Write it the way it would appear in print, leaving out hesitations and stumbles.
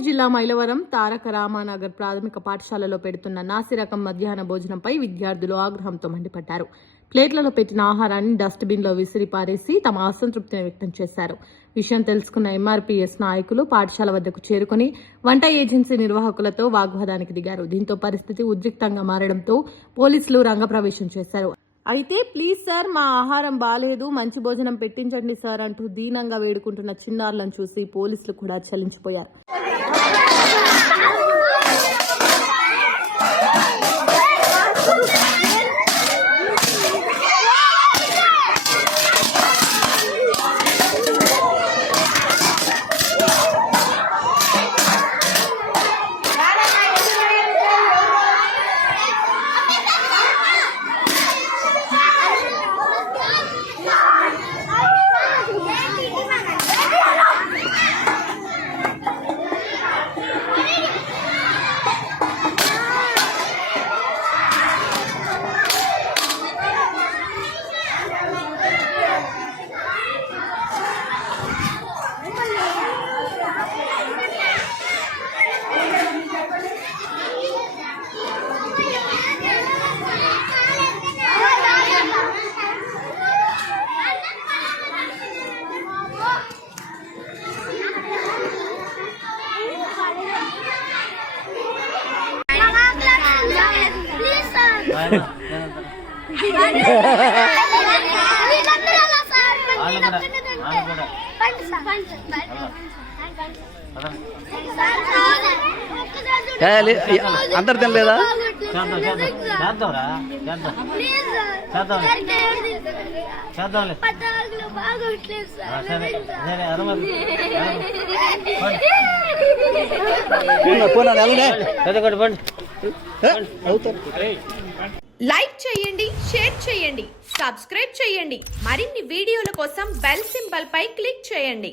ఎన్టీఆర్ జిల్లా మైలవరం తారక రామానగర్ ప్రాథమిక పాఠశాలలో పెడుతున్న నాసి రకం మధ్యాహ్న భోజనంపై విద్యార్థులు ఆగ్రహంతో మండిపడ్డారు. ప్లేట్లలో పెట్టిన ఆహారాన్ని డస్ట్బిన్లో విసిరి పారేసి తమ అసంతృప్తిని వ్యక్తం చేశారు. విషయం తెలుసుకున్న ఎంఆర్పీఎస్ నాయకులు పాఠశాల వద్దకు చేరుకుని వంట ఏజెన్సీ నిర్వాహకులతో వాగ్వాదానికి దిగారు. దీంతో పరిస్థితి ఉద్రిక్తంగా మారడంతో పోలీసులు రంగప్రవేశం చేశారు. అయితే ప్లీజ్ సార్, మా ఆహారం బాలేదు, మంచి భోజనం పెట్టించండి సార్ అంటూ దీనంగా వేడుకుంటున్న చిన్నారులను చూసి పోలీసులు కూడా చలించిపోయారు. అందరు తినలేదా? లైక్ చేయండి, షేర్ చేయండి, సబ్స్క్రైబ్ చేయండి. మరిన్ని వీడియోల కోసం బెల్ సింబల్ పై క్లిక్ చేయండి.